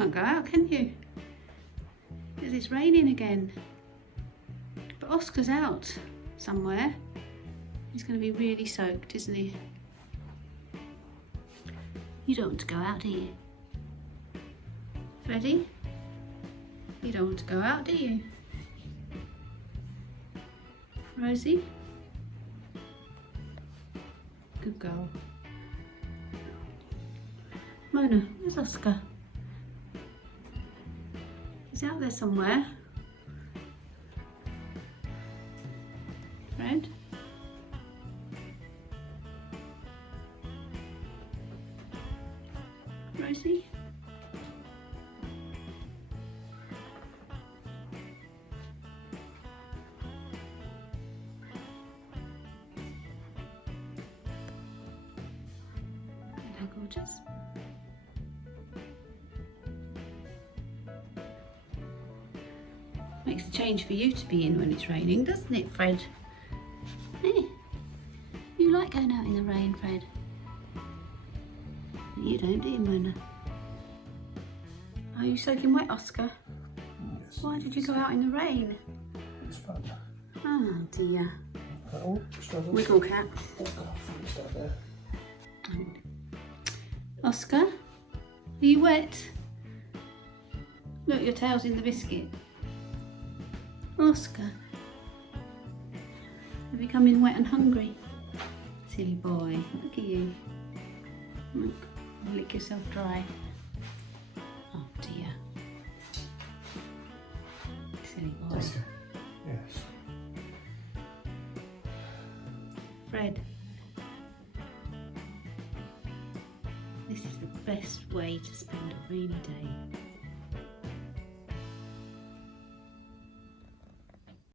Can't go out, can you? Because it's raining again. But Oscar's out somewhere. He's going to be really soaked, isn't he? You don't want to go out, do you? Freddie? You don't want to go out, do you? Rosie? Good girl. Mona, where's Oscar? He's out there somewhere. Fred? Rosie? Hello, gorgeous. Makes a change for you to be in when it's raining, doesn't it, Fred? Hey, you like going out in the rain, Fred? You don't, do you, Mona? Are you soaking wet, Oscar? Yes. Why did you go out in the rain? It's fun. Oh dear. Oh, struggles. Wiggle cat. Oh, God, it's out there. Oscar, are you wet? Look, your tail's in the biscuit. Oscar, are you becoming wet and hungry? Silly boy, look at you. Look, lick yourself dry. Oh dear. Silly boy. Oscar. Yes. Fred, this is the best way to spend a rainy day.